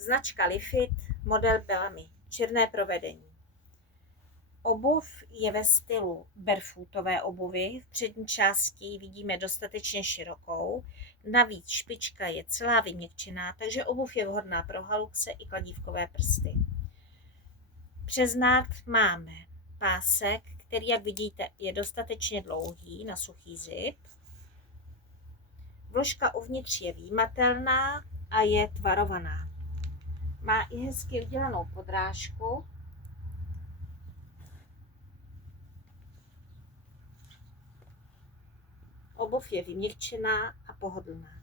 Značka Lifit, model Bellamy, černé provedení. Obuv je ve stylu barefootové obuvy, v přední části vidíme dostatečně širokou, navíc špička je celá vyměkčená, takže obuv je vhodná pro halukse i kladívkové prsty. Přes nárt máme pásek, který, jak vidíte, je dostatečně dlouhý na suchý zip. Vložka uvnitř je výjimatelná a je tvarovaná. Má i hezky udělanou podrážku. Obuv je vyměkčená a pohodlná.